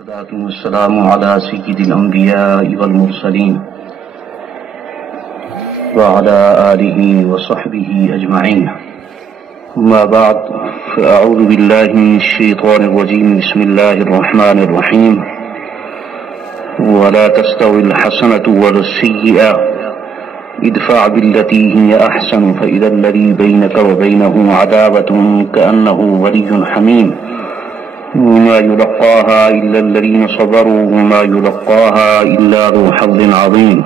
الصلاة والسلام على سيد الأنبياء والمرسلين وعلى آله وصحبه أجمعين. أما بعد فأعوذ بالله من الشيطان الرجيم. بسم الله الرحمن الرحيم. ولا تستوي الحسنة ولا السيئة ادفع بالتي هي أحسن فإذا الذي بينك وبينه عداوة كأنه ولي حميم وما يلقاها إلا الذين صبروا وما يلقاها إلا ذو حظ عظيم.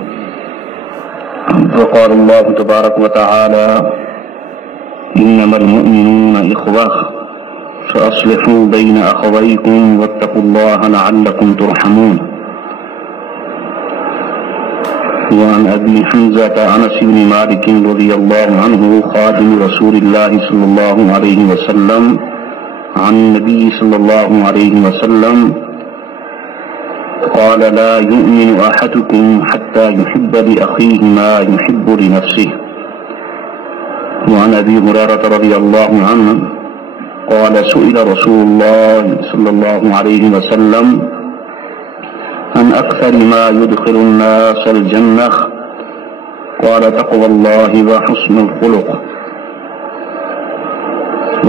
وقال الله تبارك وتعالى إنما المؤمنون إخوة فأصلحوا بين أخويكم واتقوا الله لعلكم ترحمون. وعن أبي حمزة أنس بن مالك رضي الله عنه خادم رسول الله صلى الله عليه وسلم عن النبي صلى الله عليه وسلم قال لا يؤمن أحدكم حتى يحب لأخيه ما يحب لنفسه. وعن أبي هريرة رضي الله عنه قال سئل رسول الله صلى الله عليه وسلم عن أكثر ما يدخل الناس الجنة قال تقوى الله وحسن الخلق.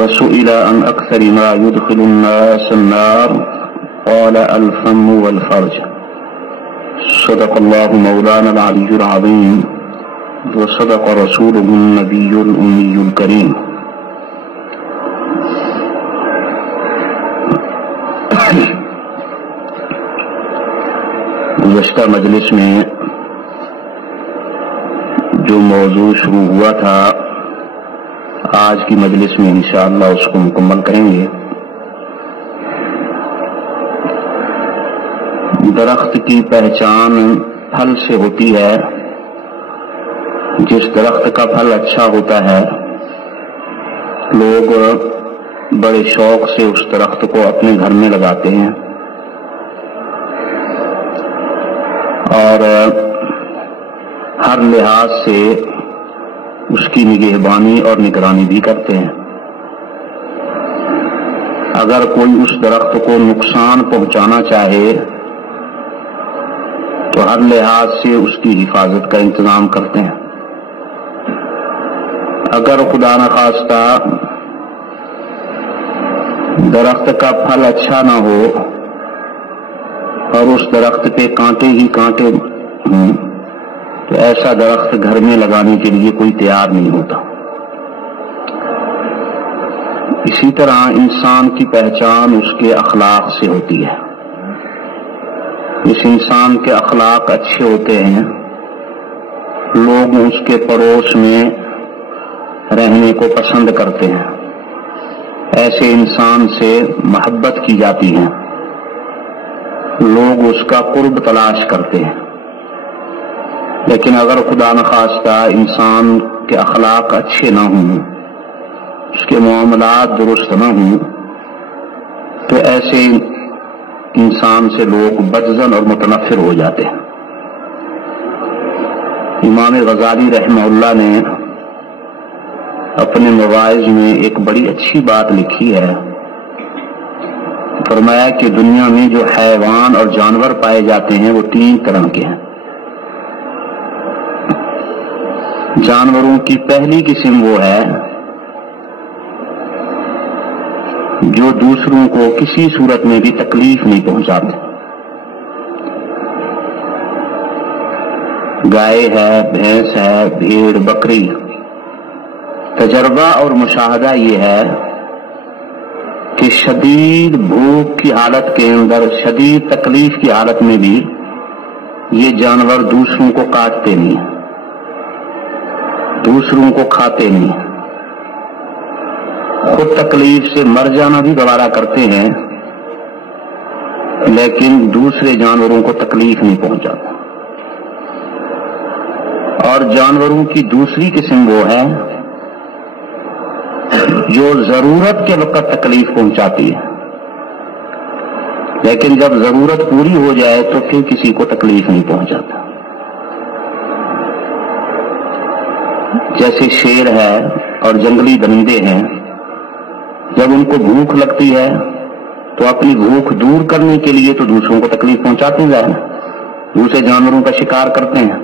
وسئل عن أكثر ما يدخل الناس النار قال الفم والفرج. صدق الله مولانا العلي العظيم وصدق رسوله النبي الأمي الكريم. گزشتہ مجلس میں جو موضوع شروع ہوا تھا آج کی مجلس میں انشاءاللہ اس کو مکمل کریں گے. درخت کی پہچان پھل سے ہوتی ہے. جس درخت کا پھل اچھا ہوتا ہے لوگ بڑے شوق سے اس درخت کو اپنے گھر میں لگاتے ہیں اور ہر لحاظ سے اس کی نگہبانی اور نگرانی بھی کرتے ہیں. اگر کوئی اس درخت کو نقصان پہنچانا چاہے تو ہر لحاظ سے اس کی حفاظت کا انتظام کرتے ہیں. اگر خدا نخواستہ درخت کا پھل اچھا نہ ہو اور اس درخت پہ کانٹے ہی کانٹے ہوں تو ایسا درخت گھر میں لگانے کے لیے کوئی تیار نہیں ہوتا. اسی طرح انسان کی پہچان اس کے اخلاق سے ہوتی ہے. جس انسان کے اخلاق اچھے ہوتے ہیں لوگ اس کے پڑوس میں رہنے کو پسند کرتے ہیں. ایسے انسان سے محبت کی جاتی ہے. لوگ اس کا قرب تلاش کرتے ہیں. لیکن اگر خدا نخواستہ انسان کے اخلاق اچھے نہ ہوں اس کے معاملات درست نہ ہوں تو ایسے انسان سے لوگ بدظن اور متنفر ہو جاتے ہیں. امام غزالی رحمہ اللہ نے اپنے مواعظ میں ایک بڑی اچھی بات لکھی ہے. فرمایا کہ دنیا میں جو حیوان اور جانور پائے جاتے ہیں وہ 3 طرح کے ہیں. جانوروں کی پہلی قسم وہ ہے جو دوسروں کو کسی صورت میں بھی تکلیف نہیں پہنچاتے. گائے ہے، بھینس ہے، بھیڑ، بکری. تجربہ اور مشاہدہ یہ ہے کہ شدید بھوک کی حالت کے اندر، شدید تکلیف کی حالت میں بھی یہ جانور دوسروں کو کاٹتے نہیں ہیں، دوسروں کو کھاتے نہیں ہیں. خود تکلیف سے مر جانا بھی گوارا کرتے ہیں لیکن دوسرے جانوروں کو تکلیف نہیں پہنچاتا. اور جانوروں کی دوسری قسم وہ ہے جو ضرورت کے وقت تکلیف پہنچاتی ہے لیکن جب ضرورت پوری ہو جائے تو پھر کسی کو تکلیف نہیں پہنچاتا. جیسے شیر ہے اور جنگلی درندے ہیں، جب ان کو بھوک لگتی ہے تو اپنی بھوک دور کرنے کے لیے تو دوسروں کو تکلیف پہنچاتے ہیں، دوسرے جانوروں کا شکار کرتے ہیں.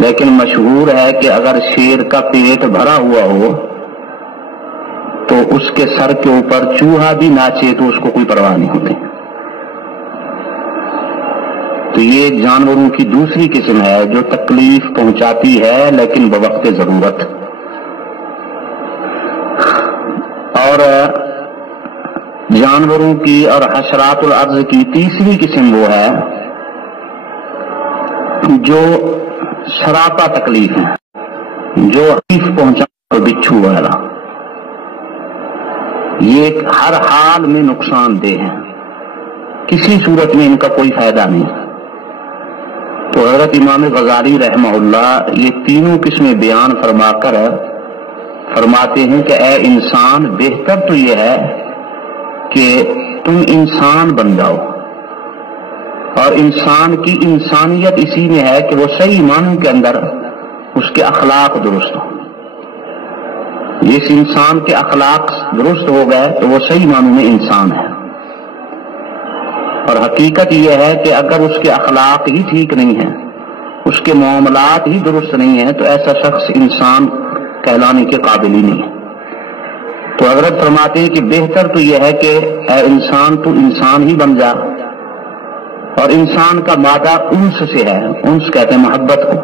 لیکن مشہور ہے کہ اگر شیر کا پیٹ بھرا ہوا ہو تو اس کے سر کے اوپر چوہا بھی ناچے تو اس کو کوئی پرواہ نہیں ہوتی. تو یہ ایک جانوروں کی دوسری قسم ہے جو تکلیف پہنچاتی ہے لیکن بوقت ضرورت. اور جانوروں کی اور حشرات الارض کی تیسری قسم وہ ہے جو سراپا تکلیف ہے، جو تکلیف پہنچانے بچھو وغیرہ، یہ ہر حال میں نقصان دہ ہیں، کسی صورت میں ان کا کوئی فائدہ نہیں. تو حضرت امام غزالی رحمہ اللہ یہ تینوں قسمیں بیان فرما کر فرماتے ہیں کہ اے انسان، بہتر تو یہ ہے کہ تم انسان بن جاؤ، اور انسان کی انسانیت اسی میں ہے کہ وہ صحیح معنی کے اندر اس کے اخلاق درست ہوں. جس انسان کے اخلاق درست ہو گئے تو وہ صحیح معنی میں انسان ہے. اور حقیقت یہ ہے کہ اگر اس کے اخلاق ہی ٹھیک نہیں ہیں، اس کے معاملات ہی درست نہیں ہیں، تو ایسا شخص انسان کہلانے کے قابل ہی نہیں ہے. تو حضرت فرماتے ہیں کہ بہتر تو یہ ہے کہ اے انسان تو انسان ہی بن جا. اور انسان کا مادہ انس سے ہے، انس کہتے ہیں محبت کو.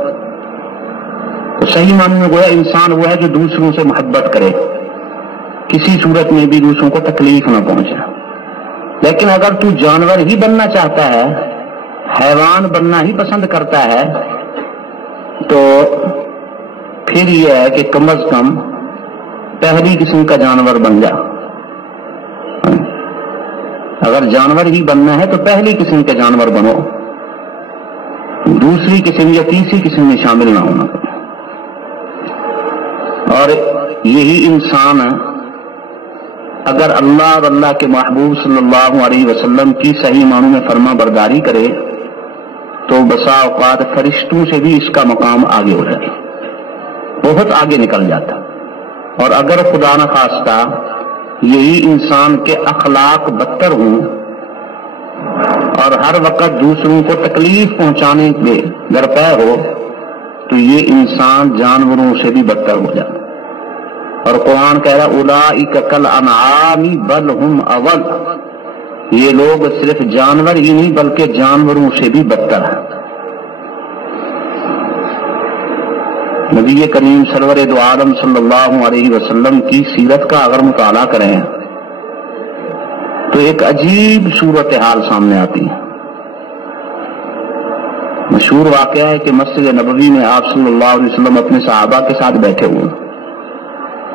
تو صحیح معنی میں گویا انسان وہ ہے جو دوسروں سے محبت کرے، کسی صورت میں بھی دوسروں کو تکلیف نہ پہنچے. لیکن اگر تو جانور ہی بننا چاہتا ہے، حیوان بننا ہی پسند کرتا ہے، تو پھر یہ ہے کہ کم از کم پہلی قسم کا جانور بن جا. اگر جانور ہی بننا ہے تو پہلی قسم کے جانور بنو، دوسری قسم یا تیسری قسم میں شامل نہ ہونا. اور یہی انسان اگر اللہ اور اللہ کے محبوب صلی اللہ علیہ وسلم کی صحیح معنوں میں فرما برداری کرے تو بسا اوقات فرشتوں سے بھی اس کا مقام آگے ہو جائے، بہت آگے نکل جاتا. اور اگر خدا نہ خواستہ یہی انسان کے اخلاق بدتر ہوں اور ہر وقت دوسروں کو تکلیف پہنچانے میں درپے ہو تو یہ انسان جانوروں سے بھی بدتر ہو جاتا. اور قرآن کہہ رہا اولئک کالانعام بل ہم اضل، یہ لوگ صرف جانور ہی نہیں بلکہ جانوروں سے بھی بدتر ہیں. نبی کریم سرور دو عالم صلی اللہ علیہ وسلم کی سیرت کا اگر مطالعہ کریں تو ایک عجیب صورتحال سامنے آتی ہے. مشہور واقعہ ہے کہ مسجد نبوی میں آپ صلی اللہ علیہ وسلم اپنے صحابہ کے ساتھ بیٹھے ہوئے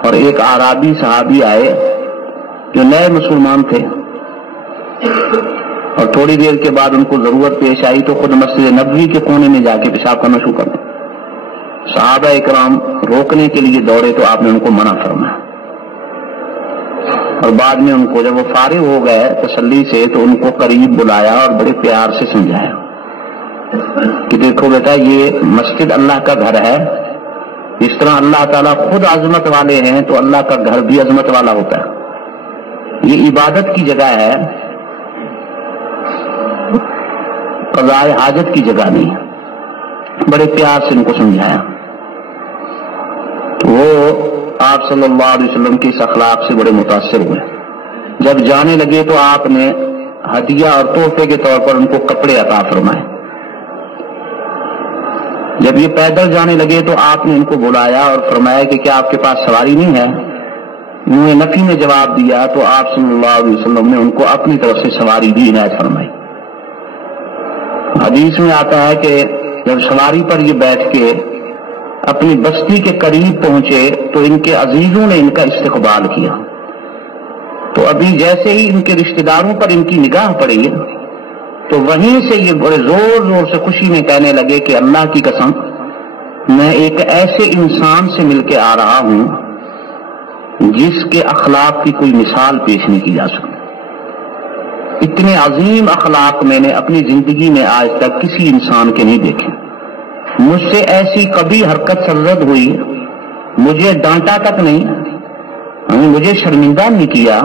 اور ایک اعرابی صحابی آئے جو نئے مسلمان تھے، اور تھوڑی دیر کے بعد ان کو ضرورت پیش آئی تو خود مسجد نبوی کے کونے میں جا کے پیشاب کرنا شروع کر دیا. صحابہ اکرام روکنے کے لیے دوڑے تو آپ نے ان کو منع فرمایا، اور بعد میں ان کو جب وہ فارغ ہو گئے تسلی سے تو ان کو قریب بلایا اور بڑے پیار سے سمجھایا کہ دیکھو بیٹا، یہ مسجد اللہ کا گھر ہے. اس طرح اللہ تعالیٰ خود عظمت والے ہیں تو اللہ کا گھر بھی عظمت والا ہوتا ہے. یہ عبادت کی جگہ ہے، قضاء حاجت کی جگہ نہیں. بڑے پیار سے ان کو سمجھایا. وہ آپ صلی اللہ علیہ وسلم کے اس اخلاق سے بڑے متاثر ہوئے. جب جانے لگے تو آپ نے ہدیہ اور تحفے کے طور پر ان کو کپڑے عطا فرمائے. جب یہ پیدل جانے لگے تو آپ نے ان کو بلایا اور فرمایا کہ کیا آپ کے پاس سواری نہیں ہے؟ انہوں نے نفی میں جواب دیا تو آپ صلی اللہ علیہ وسلم نے ان کو اپنی طرف سے سواری بھی عنایت فرمائی. حدیث میں آتا ہے کہ جب سواری پر یہ بیٹھ کے اپنی بستی کے قریب پہنچے تو ان کے عزیزوں نے ان کا استقبال کیا. تو ابھی جیسے ہی ان کے رشتہ داروں پر ان کی نگاہ پڑی تو وہیں سے یہ بڑے زور زور سے خوشی میں کہنے لگے کہ اللہ کی قسم، میں ایک ایسے انسان سے مل کے آ رہا ہوں جس کے اخلاق کی کوئی مثال پیش نہیں کی جا سکتی. اتنے عظیم اخلاق میں نے اپنی زندگی میں آج تک کسی انسان کے نہیں دیکھے. مجھ سے ایسی کبھی حرکت سرزد ہوئی، مجھے ڈانٹا تک نہیں، مجھے شرمندہ نہیں کیا،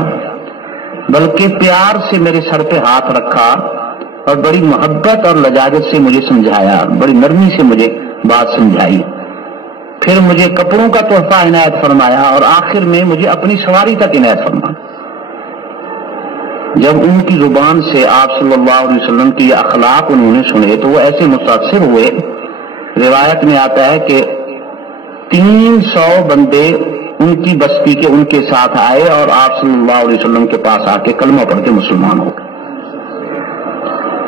بلکہ پیار سے میرے سر پہ ہاتھ رکھا اور بڑی محبت اور لجاجت سے مجھے سمجھایا، بڑی نرمی سے مجھے بات سمجھائی، پھر مجھے کپڑوں کا تحفہ عنایت فرمایا اور آخر میں مجھے اپنی سواری تک عنایت فرمایا۔ جب ان کی زبان سے آپ صلی اللہ علیہ وسلم کی یہ اخلاق انہوں نے سنے تو وہ ایسے متاثر ہوئے، روایت میں آتا ہے کہ 300 بندے ان کی بستی کے ان کے ساتھ آئے اور آپ صلی اللہ علیہ وسلم کے پاس آ کے کلمہ پڑھ کے مسلمان ہو گئے،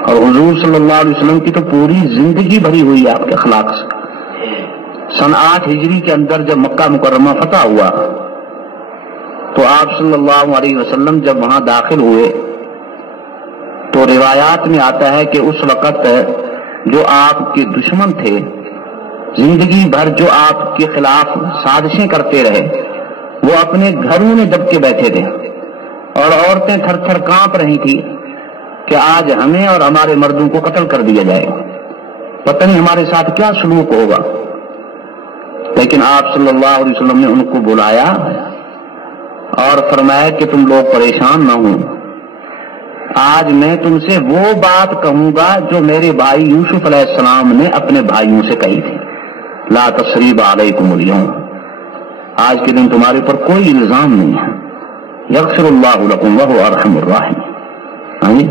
اور حضور صلی اللہ علیہ وسلم کی تو پوری زندگی بھری ہوئی آپ کے اخلاق سے۔ سن 8 ہجری کے اندر جب مکہ مکرمہ فتح ہوا تو آپ صلی اللہ علیہ وسلم جب وہاں داخل ہوئے تو روایات میں آتا ہے کہ اس وقت جو آپ کے دشمن تھے، زندگی بھر جو آپ کے خلاف سازشیں کرتے رہے، وہ اپنے گھروں میں دب کے بیٹھے تھے، اور عورتیں تھر تھر کانپ رہی تھی کہ آج ہمیں اور ہمارے مردوں کو قتل کر دیا جائے، پتہ نہیں ہمارے ساتھ کیا سلوک ہوگا۔ لیکن آپ صلی اللہ علیہ وسلم نے ان کو بلایا اور فرمایا کہ تم لوگ پریشان نہ ہو، آج میں تم سے وہ بات کہوں گا جو میرے بھائی یوسف علیہ السلام نے اپنے بھائیوں سے کہی تھی، لا تثریب علیکم اليوم، آج کے دن تمہارے پر کوئی الزام نہیں ہے، یغفر اللہ لکم وہو ارحم الراحمین۔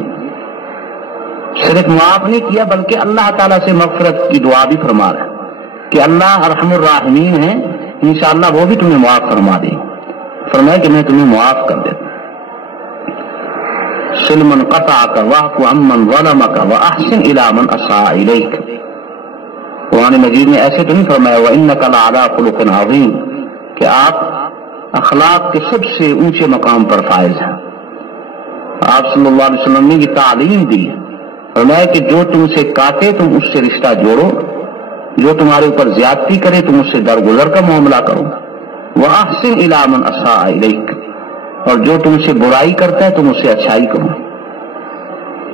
صرف معاف نہیں کیا بلکہ اللہ تعالیٰ سے مغفرت کی دعا بھی فرما رہا ہے کہ اللہ ارحم الراحمین ہے، انشاءاللہ وہ بھی تمہیں معاف فرما دے۔ فرمایا کہ میں تمہیں معاف کر دیتا، صل من قطعک واعف عمن ظلمک واحسن الی من اساء الیک۔ قرآن مجید میں ایسے تو نہیں فرمایا وانک لعلی خلق عظیم کہ آپ اخلاق کے سب سے اونچے مقام پر فائز ہیں۔ آپ صلی اللہ علیہ وسلم نے یہ تعلیم دی، فرمایا کہ جو تم سے کاٹے تم اس سے رشتہ جوڑو، جو تمہارے اوپر زیادتی کرے تم اس سے درگزر کا معاملہ کرو، وَأَحْسِنْ إِلَىٰ مَنْ أَسَاءَ إِلَيْكَ، اور جو تم سے برائی کرتا ہے تم اس سے اچھائی کرو۔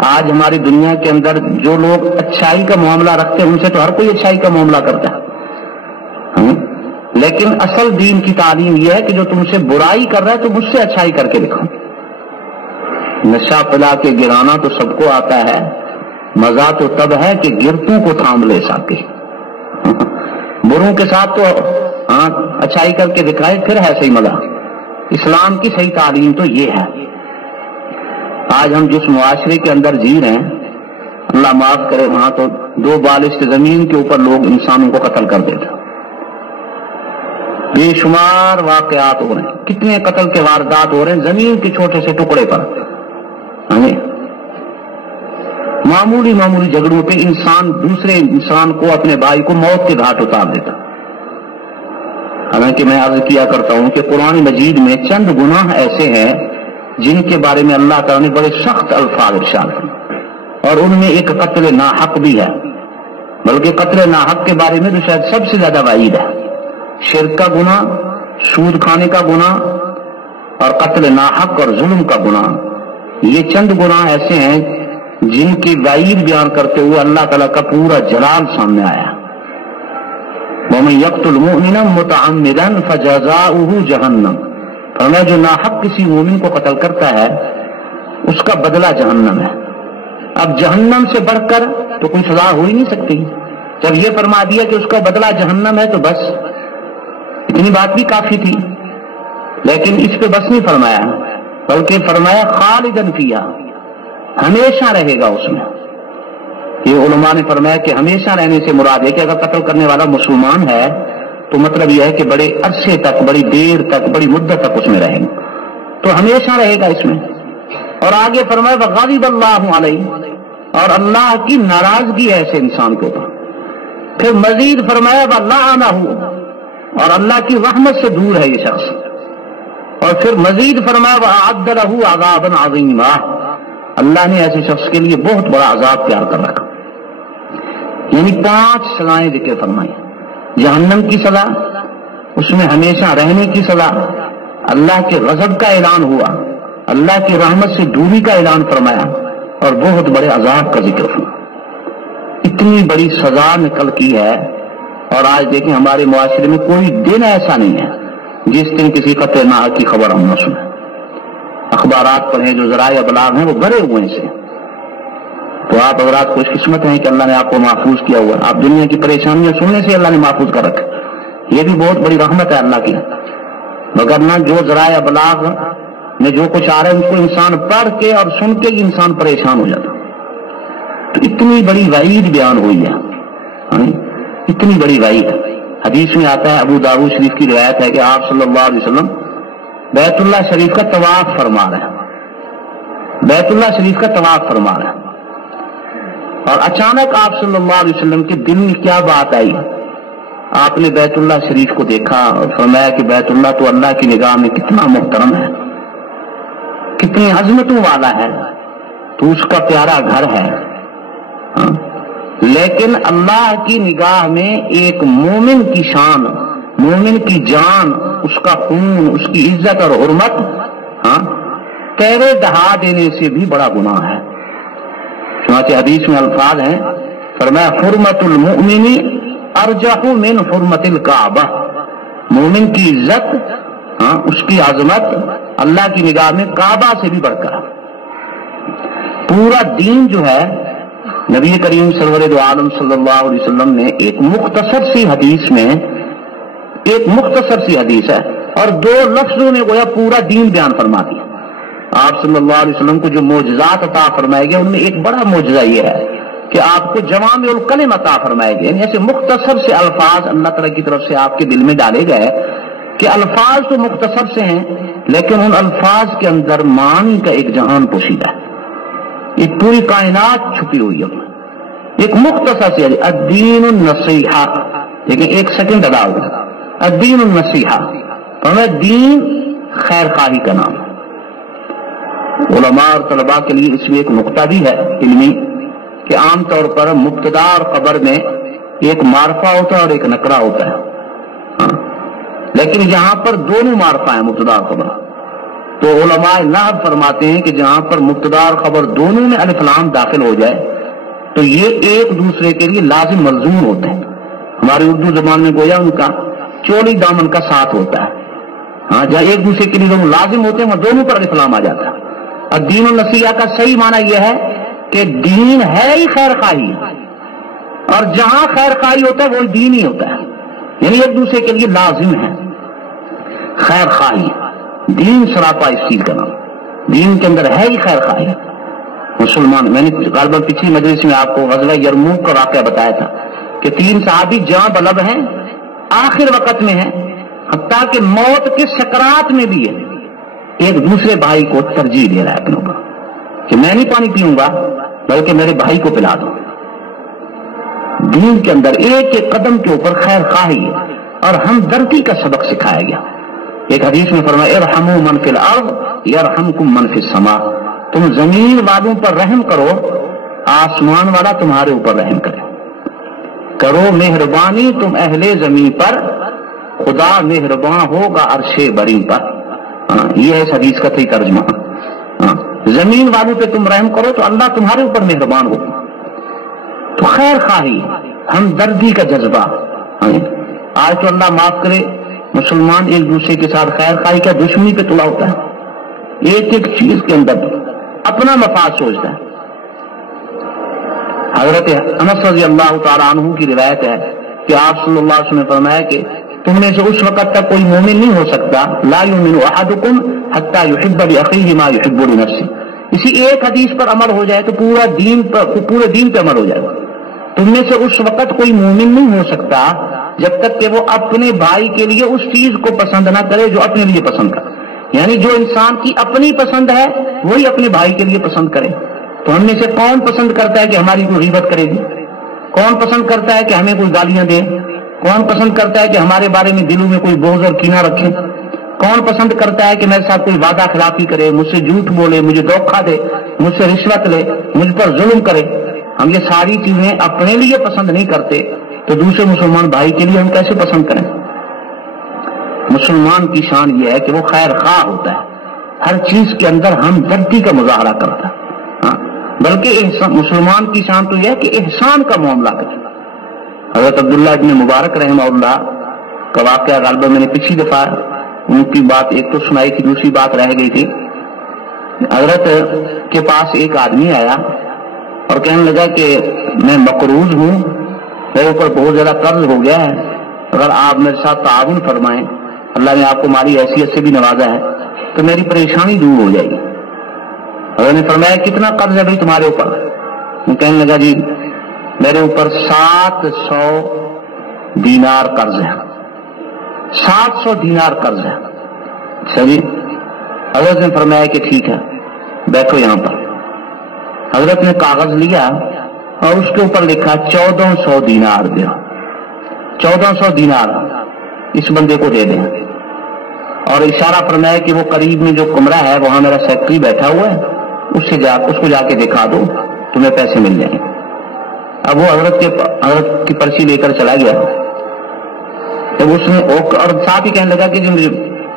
آج ہماری دنیا کے اندر جو لوگ اچھائی کا معاملہ رکھتے ہیں ان سے تو ہر کوئی اچھائی کا معاملہ کرتا ہے، لیکن اصل دین کی تعلیم یہ ہے کہ جو تم سے برائی کر رہا ہے تم اس سے اچھائی کر کے دکھاؤ۔ نشہ پلا کے گرانا تو سب کو آتا ہے، مزہ تو تب ہے کہ گرتوں کو تھام لے سکے، بروں کے ساتھ تو اچھائی کر کے دکھائے پھر ہے صحیح مزہ۔ اسلام کی صحیح تعلیم تو یہ ہے۔ آج ہم جس معاشرے کے اندر جی رہے ہیں، اللہ معاف کرے، وہاں تو 2 بالشت زمین کے اوپر لوگ انسانوں کو قتل کر دیتے، بے شمار واقعات ہو رہے ہیں، کتنے قتل کے واردات ہو رہے ہیں زمین کے چھوٹے سے ٹکڑے پر۔ معمولی جھگڑوں پہ انسان دوسرے انسان کو، اپنے بھائی کو موت کے گھاٹ اتار دیتا۔ حالانکہ میں عرض کیا کرتا ہوں کہ قرآن مجید میں چند گناہ ایسے ہیں جن کے بارے میں اللہ تعالیٰ نے بڑے سخت الفاظ ارشاد کیے، اور ان میں ایک قتل ناحق بھی ہے، بلکہ قتل ناحق کے بارے میں تو شاید سب سے زیادہ وعید ہے۔ شرک کا گناہ، سود کھانے کا گناہ، اور قتل ناحق اور ظلم کا گناہ، یہ چند گناہ ایسے ہیں جن کی وعید بیان کرتے ہوئے اللہ تعالیٰ کا پورا جلال سامنے آیا۔ وَمَن يَقْتُلْ مُؤْمِنًا مُتَعَمِّدًا فَجَزَاؤُهُ جَهَنَّمُ، فرمایا جو ناحق کسی مومن کو قتل کرتا ہے اس کا بدلہ جہنم ہے۔ اب جہنم سے بڑھ کر تو کوئی سزا ہو ہی نہیں سکتی، جب یہ فرما دیا کہ اس کا بدلہ جہنم ہے تو بس اتنی بات بھی کافی تھی، لیکن اس پہ بس نہیں فرمایا، بلکہ فرمایا خالدن فیہا، ہمیشہ رہے گا اس میں۔ یہ علماء نے فرمایا کہ ہمیشہ رہنے سے مراد ہے کہ اگر قتل کرنے والا مسلمان ہے تو مطلب یہ ہے کہ بڑے عرصے تک، بڑی دیر تک، بڑی مدت تک اس میں رہیں گے، تو ہمیشہ رہے گا اس میں۔ اور آگے فرمایا وغضب اللہ علیہ، اور اللہ کی ناراضگی ہے ایسے انسان کے اوپر۔ پھر مزید فرمایا وَلَعَنَهُ، اور اللہ کی رحمت سے دور ہے یہ شخص۔ اور پھر مزید فرمایا وَأَعَدَّ لَهُ عَذَابًا عَظِيمًا، اللہ نے ایسے شخص کے لیے بہت بڑا عذاب تیار کر رکھا۔ یعنی 5 سزائیں ذکر فرمائی، جہنم کی سزا، اس میں ہمیشہ رہنے کی سزا، اللہ کے غضب کا اعلان ہوا، اللہ کی رحمت سے دوری کا اعلان فرمایا، اور بہت بڑے عذاب کا ذکر فرمایا۔ اتنی بڑی سزا نکل کی ہے، اور آج دیکھیں ہمارے معاشرے میں کوئی دن ایسا نہیں ہے جس دن کسی قتل ناحق کی خبر ہم نہ سنیں۔ اخبارات پڑھیں، جو ذرائع ابلاغ ہیں وہ بھرے ہوئے سے. تو آپ حضرات خوش قسمت ہیں کہ اللہ نے آپ کو محفوظ کیا ہوا. آپ دنیا کی پریشانیاں سننے سے اللہ نے محفوظ کر رکھا. یہ بھی بہت بڑی رحمت ہے اللہ کی. مگر نہ جو ذرائع ابلاغ میں جو کچھ آ رہا ہے ان کو انسان پڑھ کے اور سن کے ہی انسان پریشان ہو جاتا. تو اتنی بڑی وعید بیان ہوئی ہے، اتنی بڑی وعید. حدیث میں آتا ہے، ابو داؤد شریف کی روایت ہے کہ آپ صلی اللہ علیہ وسلم بیت اللہ شریف کا طواف فرما رہے ہیں، بیت اللہ شریف کا طواف فرما رہے ہیں، اور اچانک آپ صلی اللہ علیہ وسلم کے دل میں کیا بات آئی. آپ نے بیت اللہ شریف کو دیکھا اور فرمایا کہ بیت اللہ تو اللہ کی نگاہ میں کتنا محترم ہے، کتنی عظمتوں والا ہے، تو اس کا پیارا گھر ہے. لیکن اللہ کی نگاہ میں ایک مومن کی شان، مومن کی جان، اس کا خون، اس کی عزت اور حرمت تیرے دہا دینے سے بھی بڑا گناہ ہے. چنانچہ حدیث میں الفاظ ہیں، فرمایا حرمت المؤمن ارجح من حرمت الکعبہ. مومن کی عزت، اس کی عظمت اللہ کی نگاہ میں کعبہ سے بھی بڑھ کر. پورا دین جو ہے، نبی کریم سرور دو عالم صلی اللہ علیہ وسلم نے ایک مختصر سی حدیث میں، ایک مختصر سی حدیث ہے اور 2 لفظوں میں گویا پورا دین بیان فرما دیا. آپ صلی اللہ علیہ وسلم کو جو معجزات عطا فرمائے گئے ان میں ایک بڑا معجزہ یہ ہے کہ آپ کو جوامع الکلم عطا فرمائے گئے، یعنی ایسے مختصر سے الفاظ اللہ تعالیٰ کی طرف سے آپ کے دل میں ڈالے گئے کہ الفاظ تو مختصر سے ہیں لیکن ان الفاظ کے اندر معنی کا ایک جہان پوشیدہ ہے، ایک پوری کائنات چھپی ہوئی ہے. ایک مختصر سے الدین النصیحہ، لیکن ایک سیکنڈ ادا ہوگا. الدین النصیحہ اور دین خیر خواہی کا نام. علماء اور طلباء کے لیے اس میں ایک نقطہ بھی ہے علمی کہ عام طور پر مبتدا اور خبر میں ایک معرفہ ہوتا ہے اور ایک نکرہ ہوتا ہے، لیکن یہاں پر دونوں معرفہ ہیں، مبتدا اور خبر. تو علماء نحو فرماتے ہیں کہ جہاں پر مبتدا اور خبر دونوں میں الف لام داخل ہو جائے تو یہ ایک دوسرے کے لیے لازم ملزوم ہوتے ہیں. ہماری اردو زبان میں گویا ان کا چولی دامن کا ساتھ ہوتا ہے. جہاں ایک دوسرے کے لیے دونوں لازم ہوتے ہیں وہاں دونوں پر الف لام آ جاتا ہے. اور دین النصیحہ کا صحیح معنی یہ ہے کہ دین ہے ہی خیر خواہی، اور جہاں خیر خواہی ہوتا ہے وہ دین ہی ہوتا ہے، یعنی ایک دوسرے کے لیے لازم ہے خیر خواہی. دین سراپا اس چیز کا نام، دین کے اندر ہے ہی خیر خواہی. مسلمان، میں نے غالباً پچھلی مجلس میں آپ کو غزوہ یرموک کا واقعہ بتایا تھا کہ 3 صحابی جاں بلب ہیں، آخر وقت میں ہیں، حتیٰ کہ موت کے سکرات میں بھی ہے، ایک دوسرے بھائی کو ترجیح دے رہا ہے اپنوں کا کہ میں نہیں پانی پیوں گا بلکہ میرے بھائی کو پلا دو. دین کے اندر ایک ایک قدم کے اوپر خیر خواہی اور ہمدردی کا سبق سکھایا گیا. ایک حدیث میں فرمایا ارحموا من فی الارض یرحمکم من فی السماء. تم زمین والوں پر رحم کرو، آسمان والا تمہارے اوپر رحم کرے. کرو مہربانی تم اہل زمین پر، خدا مہربان ہوگا عرش بری پر. یہ ہے اس حدیث کا صحیح ترجمہ. زمین والوں پہ تم رحم کرو تو اللہ تمہارے اوپر مہربان ہوگا. تو خیر خواہی، ہمدردی کا جذبہ. آج تو اللہ معاف کرے مسلمان ایک دوسرے کے ساتھ خیر خواہی کا دشمنی پہ تلا ہوتا ہے، ایک ایک چیز کے اندر اپنا مفاد سوچتا ہے. حضرت انس رضی اللہ تعالیٰ عنہ کی روایت ہے کہ آپ صلی اللہ علیہ وسلم نے فرمایا کہ تم میں سے اس وقت تک کوئی مومن نہیں ہو سکتا لا یؤمن احدکم حتی یحب لاخیہ ما یحب لنفسہ. اسی ایک حدیث پر عمل ہو جائے تو پورے دین پہ عمل ہو جائے گا. تم میں سے اس وقت کوئی مومن نہیں ہو سکتا جب تک کہ وہ اپنے بھائی کے لیے اس چیز کو پسند نہ کرے جو اپنے لیے پسند کرے. یعنی جو انسان کی اپنی پسند ہے وہی اپنے بھائی کے لیے پسند کرے. تو ہم میں سے کون پسند کرتا ہے کہ ہماری کوئی غیبت کرے گی؟ کون پسند کرتا ہے کہ ہمیں کوئی گالیاں دے؟ کون پسند کرتا ہے کہ ہمارے بارے میں دلوں میں کوئی بغض اور کینہ رکھے؟ کون پسند کرتا ہے کہ میرے ساتھ کوئی وعدہ خلافی کرے، مجھ سے جھوٹ بولے، مجھے دھوکہ دے، مجھ سے رشوت لے، مجھ پر ظلم کرے؟ ہم یہ ساری چیزیں اپنے لیے پسند نہیں کرتے تو دوسرے مسلمان بھائی کے لیے ہم کیسے پسند کریں؟ مسلمان کی شان یہ ہے کہ وہ خیر خواہ ہوتا ہے، ہر چیز کے اندر ہمدردی کا مظاہرہ کرتا ہے. بلکہ مسلمان کی شان تو یہ ہے کہ احسان کا معاملہ کرے. حضرت عبداللہ ابن مبارک رحمہ اللہ کا واقعہ غالباً میں نے پچھلی دفعہ ان کی بات ایک تو سنائی تھی، دوسری بات رہ گئی تھی حضرت کے پاس ایک آدمی آیا اور کہنے لگا کہ میں مقروض ہوں، میرے اوپر بہت زیادہ قرض ہو گیا ہے، اگر آپ میرے ساتھ تعاون فرمائیں، اللہ نے آپ کو مالی حیثیت سے بھی نوازا ہے تو میری پریشانی دور ہو جائے گی۔ حضرت نے فرمایا کتنا قرض ہے بھائی تمہارے اوپر؟ وہ کہنے لگا جی میرے اوپر 700 دینار قرض ہے، 700 دینار قرض ہے۔ اچھا جی، حضرت نے فرمایا کہ ٹھیک ہے بیٹھو یہاں پر۔ حضرت نے کاغذ لیا اور اس کے اوپر لکھا 1400 دینار دو، 1400 دینار اس بندے کو دے دیں، اور اشارہ فرمایا کہ وہ قریب میں جو کمرہ ہے وہاں میرا سیکرٹری بیٹھا ہوا ہے، اس کو جا کے دکھا دو، تمہیں پیسے مل جائیں۔ اب وہ حضرت کی پرچی لے کر چلا گیا، جب اس نے اور ساتھ ہی کہنے لگا کہ جی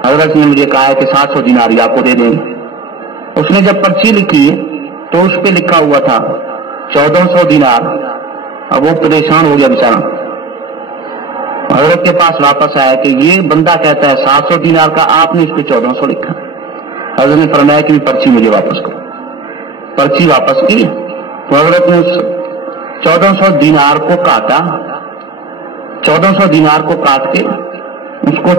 حضرت نے مجھے کہا ہے کہ 700 دینار ہی آپ کو دے دیں گے۔ اس نے جب پرچی لکھی تو اس پہ لکھا ہوا تھا 1400 دینار۔ اب وہ پریشان ہو گیا بیچارہ، حضرت کے پاس واپس آیا کہ یہ بندہ کہتا ہے 700 دینار کا، آپ نے اس پہ 1400 لکھا۔ حضرت نے فرمایا کہ پرچی مجھے واپس کرو۔ پرچی واپس کی تو حضرت نے 1400 دینار کو کاٹا، 1400 دینار کو کاٹ کے اس کو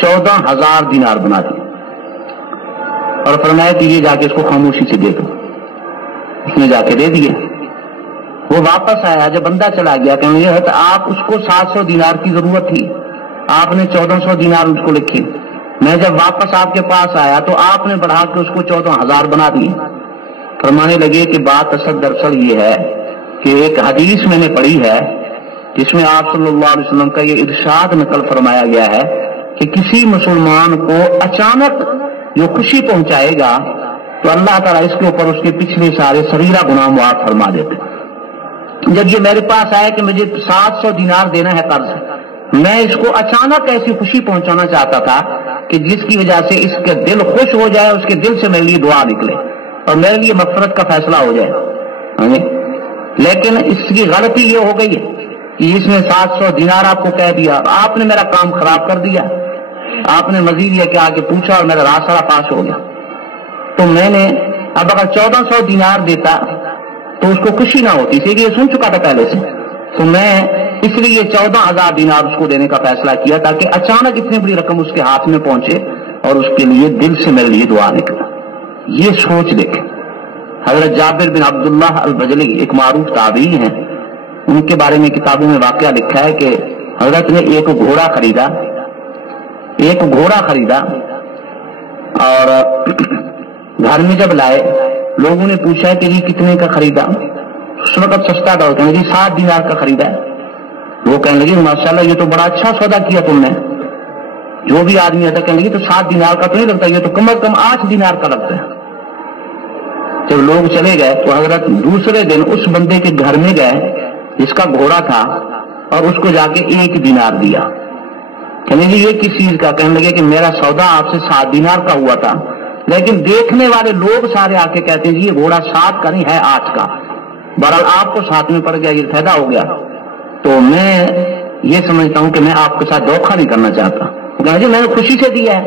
14,000 دینار بنا دیا اور فرمایا کہ یہ جا کے اس کو خاموشی سے دے دو۔ اس نے جا کے دے دیے۔ وہ واپس آیا، جب بندہ چلا گیا کہنے لگا تو آپ اس کو 700 دینار کی ضرورت تھی، آپ نے 1400 دینار اس کو لکھے، میں جب واپس آپ کے پاس آیا تو آپ نے بڑھا کے اس کو 14,000 بنا دیے۔ فرمانے لگے کہ بات اصل دراصل یہ ہے کہ ایک حدیث میں نے پڑھی ہے جس میں آپ صلی اللہ علیہ وسلم کا یہ ارشاد نقل فرمایا گیا ہے کہ کسی مسلمان کو اچانک جو خوشی پہنچائے گا تو اللہ تعالیٰ اس کے اوپر اس کے پچھلے سارے صغیرہ گناہ معاف فرما دیتے۔ جب یہ میرے پاس آیا کہ مجھے 700 دینار دینا ہے قرض، میں اس کو اچانک ایسی خوشی پہنچانا چاہتا تھا کہ جس کی وجہ سے اس کے دل خوش ہو جائے، اس کے دل سے میرے لیے دعا نکلے اور میرے لیے مغفرت کا فیصلہ ہو جائے۔ لیکن اس کی غلطی یہ ہو گئی کہ اس نے 700 دینار آپ کو کہہ دیا، آپ نے میرا کام خراب کر دیا، آپ نے مزید یہ کہ آگے پوچھا اور میرا راہ سارا پاس ہو گیا۔ تو میں نے اب اگر 1400 دینار دیتا تو اس کو خوشی نہ ہوتی، اسی لیے یہ سن چکا تھا پہلے سے، تو میں اس لیے 14,000 دینار اس کو دینے کا فیصلہ کیا تاکہ اچانک اتنی بڑی رقم اس کے ہاتھ میں پہنچے اور اس کے لیے دل سے میرے لیے دعا نکلا۔ یہ سوچ دیکھیں۔ حضرت جابر بن عبداللہ البجلی ایک معروف تابعی ہیں، ان کے بارے میں کتابوں میں واقعہ لکھا ہے کہ حضرت نے ایک گھوڑا خریدا اور گھر میں جب لائے لوگوں نے پوچھا کہ جی کتنے کا خریدا؟ اس وقت سستا تھا، کہنے لگے 7 دینار کا خریدا ہے۔ وہ کہنے لگے ماشاءاللہ یہ تو بڑا اچھا سودا کیا تم نے۔ جو بھی آدمی آتا کہنے لگے تو 7 دینار کا تو نہیں لگتا، یہ تو کم از کم 8 دینار کا لگتا ہے۔ جب لوگ چلے گئے تو حضرت دوسرے دن اس بندے کے گھر میں گئے جس کا گھوڑا تھا اور اس کو جا کے 1 دینار دیا۔ کہنے لگے یہ کس چیز کا؟ کہنے لگے کہ میرا سودا آپ سے 7 دینار کا ہوا تھا، لیکن دیکھنے والے لوگ سارے آ کے کہتے ہیں جی یہ گھوڑا 7 کا نہیں ہے 8 کا، بہرحال آپ کو 7 میں پڑ گیا، یہ فائدہ ہو گیا۔ تو میں یہ سمجھتا ہوں کہ میں آپ کے ساتھ دھوکہ نہیں کرنا چاہتا، جی میں نے خوشی سے دیا ہے،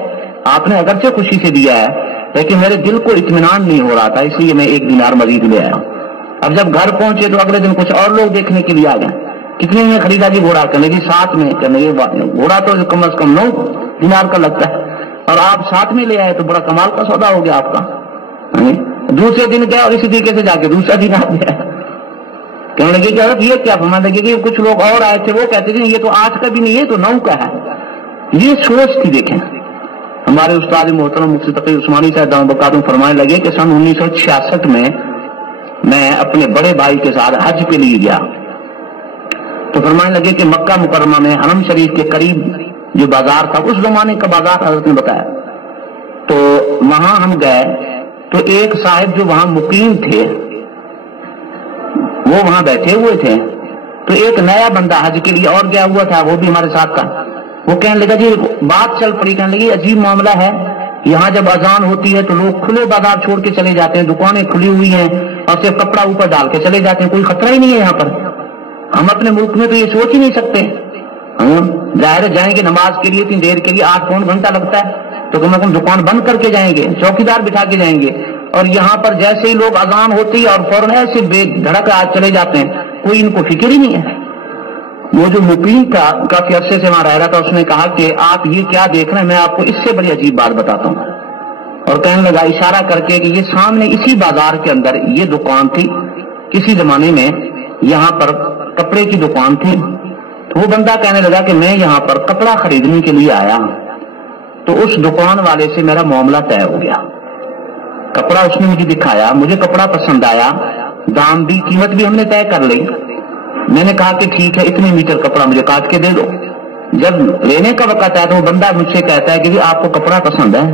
آپ نے اگرچہ خوشی سے دیا ہے لیکن میرے دل کو اطمینان نہیں ہو رہا تھا، اس لیے میں 1 دینار مزید لے آیا۔ اب جب گھر پہنچے تو اگلے دن کچھ اور لوگ دیکھنے کے لیے آ گئے، کتنے میں خریدا جی گھوڑا؟ کہنے لگے 7 میں۔ کہنے لگے گھوڑا تو کم از کم 9 دینار کا لگتا ہے اور آپ 7 میں لے آئے تو بڑا کمال کا سودا ہو گیا آپ کا۔ دوسرے دن گیا اور اسی طریقے سے جا کے دوسرا دینار دیا۔ کہنے لگے کہ حضرت یہ کیا؟ فرمانے لگے کہ کچھ لوگ اور آئے تھے، وہ کہتے تھے یہ تو 8 کا بھی نہیں ہے، تو 9 کا ہے۔ یہ سوچ تھی۔ دیکھیں ہمارے استاد محترم مفتی تقی عثمانی صاحب دامت برکاتہ فرمانے لگے کہ سن 1966 میں اپنے بڑے بھائی کے ساتھ حج کے لیے گیا تو فرمانے لگے کہ مکہ مکرمہ میں حرم شریف کے قریب جو بازار تھا، اس زمانے کا بازار حضرت نے بتایا، تو وہاں ہم گئے تو ایک صاحب جو وہاں مقیم تھے وہ وہاں بیٹھے ہوئے تھے، تو ایک نیا بندہ حج کے لیے اور گیا ہوا تھا، وہ بھی ہمارے ساتھ تھا۔ وہ کہنے لگا جی بات چل پڑی، کہنے لگی عجیب معاملہ ہے، یہاں جب اذان ہوتی ہے تو لوگ کھلے بازار چھوڑ کے چلے جاتے ہیں، دکانیں کھلی ہوئی ہیں اور صرف کپڑا اوپر ڈال کے چلے جاتے ہیں، کوئی خطرہ ہی نہیں ہے یہاں پر۔ ہم اپنے ملک میں تو یہ سوچ ہی نہیں سکتے، ظاہر جائیں گے نماز کے لیے 3 دیر کے لیے 8 پون گھنٹہ لگتا ہے، تو کم از کم دکان بند کر کے جائیں گے، چوکیدار بٹھا کے جائیں گے، اور یہاں پر جیسے ہی لوگ اذان ہوتی ہے اور فوراً ایسے بے دھڑک آج چلے جاتے ہیں، کوئی ان کو فکر ہی نہیں ہے۔ وہ جو مقیم تھا کافی عرصے سے وہاں رہ رہا تھا، اس نے کہا کہ آپ یہ کیا دیکھ رہے ہیں، میں آپ کو اس سے بڑی عجیب بات بتاتا ہوں، اور کہنے لگا اشارہ کر کے کہ یہ سامنے اسی بازار کے اندر یہ دکان تھی، کسی زمانے میں یہاں پر کپڑے کی دکان تھی۔ تو وہ بندہ کہنے لگا کہ میں یہاں پر کپڑا خریدنے کے لیے آیا ہوں، تو اس دکان والے سے میرا معاملہ طے ہو گیا۔ کپڑا اس نے مجھے دکھایا، مجھے کپڑا پسند آیا، دام بھی قیمت بھی ہم نے طے کر لی۔ میں نے کہا کہ ٹھیک ہے اتنے میٹر کپڑا مجھے کاٹ کے دے دو۔ جب لینے کا وقت ہے تو وہ بندہ مجھ سے کہتا ہے کہ جی آپ کو کپڑا پسند ہے؟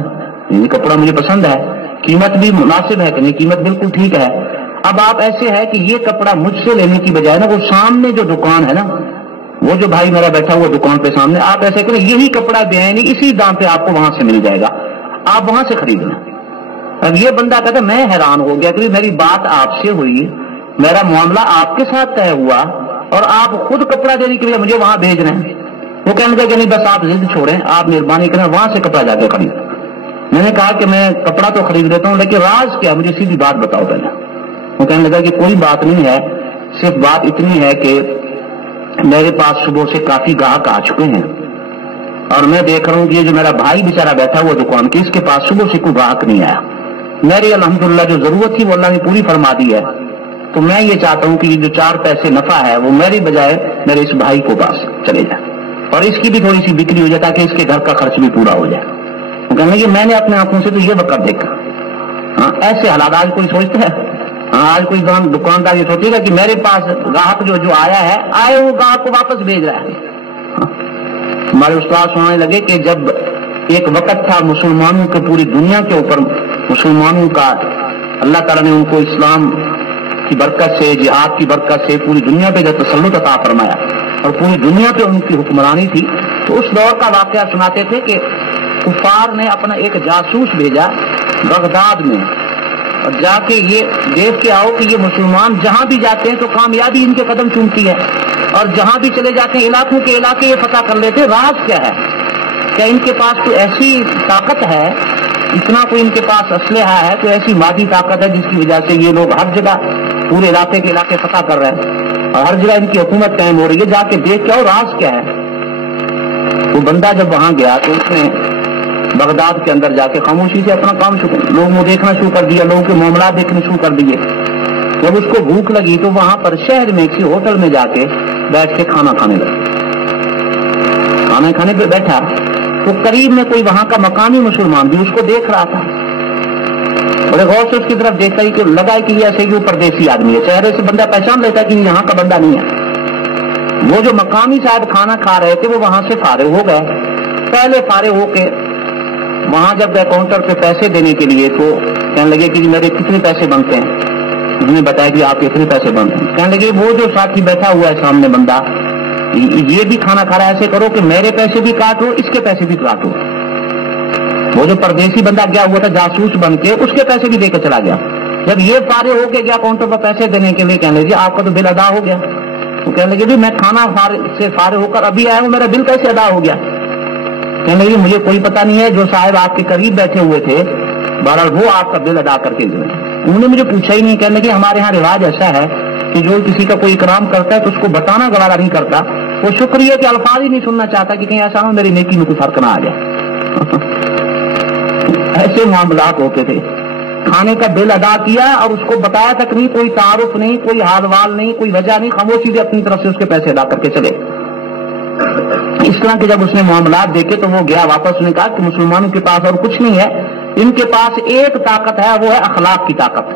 یہ کپڑا مجھے پسند ہے، قیمت بھی مناسب ہے کہ نہیں؟ قیمت بالکل ٹھیک ہے۔ اب آپ ایسے ہے کہ یہ کپڑا مجھ سے لینے کی بجائے نا وہ سامنے جو دکان ہے نا، وہ جو بھائی میرا بیٹھا ہوا دکان پہ سامنے، آپ ایسے کریں یہی کپڑا بھی ہے نہیں اسی دام پہ آپ کو وہاں سے مل جائے گا، آپ وہاں سے خریدنا۔ اب یہ بندہ کہتا ہے میں حیران ہو گیا کہ میری بات آپ سے ہوئی، میرا معاملہ آپ کے ساتھ طے ہوا اور آپ خود کپڑا دینے کے لیے مجھے وہاں بھیج رہے ہیں۔ وہ کہنے لگا کہ نہیں بس آپ ضد چھوڑیں، آپ مہربانی کریں وہاں سے کپڑا جا کے خرید۔ میں نے کہا کہ میں کپڑا تو خرید لیتا ہوں لیکن راز کیا، مجھے سیدھی بات بتاؤ پہلے۔ وہ کہنے لگا کہ کوئی بات نہیں ہے، صرف بات اتنی ہے کہ میرے پاس صبح سے کافی گاہک آ چکے ہیں اور میں دیکھ رہا ہوں کہ یہ جو میرا بھائی بیچارہ بیٹھا ہوا دکان کے، اس کے پاس صبح سے کوئی گاہک نہیں آیا۔ میری الحمدللہ جو ضرورت تھی وہ اللہ نے پوری فرما دی ہے، تو میں یہ چاہتا ہوں کہ یہ جو 4 پیسے نفع ہے وہ میری بجائے میرے اس بھائی کو پاس چلے جائے اور اس کی بھی تھوڑی سی بکری ہو جائے تاکہ اس کے گھر کا خرچ بھی پورا ہو جائے۔ وہ کہنے لگے میں نے اپنے آنکھوں سے تو یہ وقت دیکھا۔ ہاں ایسے حالات آج کوئی سوچتا ہے؟ ہاں آج کوئی دکاندار یہ سوچے گا کہ میرے پاس گاہک جو آیا ہے آئے وہ گاہک کو واپس بھیج رہا ہے۔ ہمارے استاد سنانے لگے کہ جب ایک وقت تھا مسلمانوں کے پوری دنیا کے اوپر مسلمانوں کا اللہ تعالیٰ نے ان کو اسلام کی برکت سے جہاد کی برکت سے پوری دنیا پہ جب تسلط عطا فرمایا اور پوری دنیا پہ ان کی حکمرانی تھی، تو اس دور کا واقعہ سناتے تھے کہ کفار نے اپنا ایک جاسوس بھیجا بغداد میں اور جا کے یہ دیکھ کے آؤ کہ یہ مسلمان جہاں بھی جاتے ہیں تو کامیابی ان کے قدم چومتی ہے اور جہاں بھی چلے جاتے ہیں علاقوں کے علاقے یہ فتح کر لیتے، راز کیا ہے؟ کیا ان کے پاس کوئی ایسی طاقت ہے، اتنا کوئی ان کے پاس اسلحہ ہے، کوئی ایسی مادی طاقت ہے جس کی وجہ سے یہ لوگ ہر جگہ پورے علاقے کے علاقے فتح کر رہے ہیں اور ہر جگہ ان کی حکومت قائم ہو رہی ہے؟ جا کے دیکھ کے آؤ راز کیا ہے۔ وہ بندہ جب وہاں گیا تو اس نے بغداد کے اندر جا کے خاموشی سے اپنا کام لوگوں کو دیکھنا شروع کر دیا، لوگوں کے معاملات دیکھنے شروع کر دیے۔ جب اس کو بھوک لگی تو وہاں پر شہر میں کسی ہوٹل میں جا کے بیٹھ کے کھانا کھانے لگا۔ کھانا کھانے پہ بیٹھا تو قریب میں کوئی وہاں کا مقامی مسلمان بھی اس کو دیکھ رہا تھا، بڑے غور سے اس کی طرف دیکھتا ہی کہ لگا کہ یہ ایسے کہ وہ پردیسی آدمی ہے، چہرے سے بندہ پہچان لیتا کہ یہاں کا بندہ نہیں ہے۔ وہ جو مقامی صاحب کھانا کھا رہے تھے وہ وہاں سے فارغ ہو گئے۔ پہلے فارغ ہو کے وہاں جب گئے کاؤنٹر پہ پیسے دینے کے لیے تو کہنے لگے کہ میرے کتنے پیسے بنتے ہیں؟ انہوں نے بتایا کہ آپ کے اتنے پیسے بنتے ہیں۔ کہنے لگے وہ جو ساتھی بیٹھا ہوا ہے سامنے بندہ یہ بھی کھانا کھا رہا ہے، ایسے کرو کہ میرے پیسے بھی کاٹو اس کے پیسے بھی کاٹو۔ وہ جو پردیسی بندہ گیا ہوا تھا جاسوس بن کے اس کے پیسے بھی دے کے چلا گیا۔ جب یہ فارغ ہو کے گیا کاؤنٹر پر پیسے دینے کے لیے، کہنے لگے آپ کا تو بل ادا ہو گیا۔ تو کہنے لگے میں کھانا سے فارغ ہو کر ابھی آیا ہوں، میرا بل کیسے ادا ہو گیا؟ کہنے لگے مجھے کوئی پتا نہیں ہے، جو صاحب آپ کے قریب بیٹھے ہوئے تھے بہرحال وہ آپ کا بل ادا کر کے گئے۔ انہوں نے مجھے پوچھا ہی نہیں۔ کہنے لگے ہمارے ہاں رواج ایسا ہے کہ جو کسی کا کوئی اکرام کرتا ہے تو اس کو بتانا گوارا نہیں کرتا، وہ شکریہ کے الفاظ ہی نہیں سننا چاہتا کہ کہیں ایسا ہو میری نیکی میں کوئی فرق نہ آ جائے۔ ایسے معاملات ہوتے تھے۔ کھانے کا بل ادا کیا اور اس کو بتایا تک نہیں، کوئی تعارف نہیں، کوئی حال وال نہیں، کوئی وجہ نہیں، خاموشی سے اپنی طرف سے اس کے پیسے ادا کر کے چلے۔ اس طرح کے جب اس نے معاملات دیکھے تو وہ گیا واپس، نے کہا کہ مسلمانوں کے پاس اور کچھ نہیں ہے، ان کے پاس ایک طاقت ہے، وہ ہے اخلاق کی طاقت۔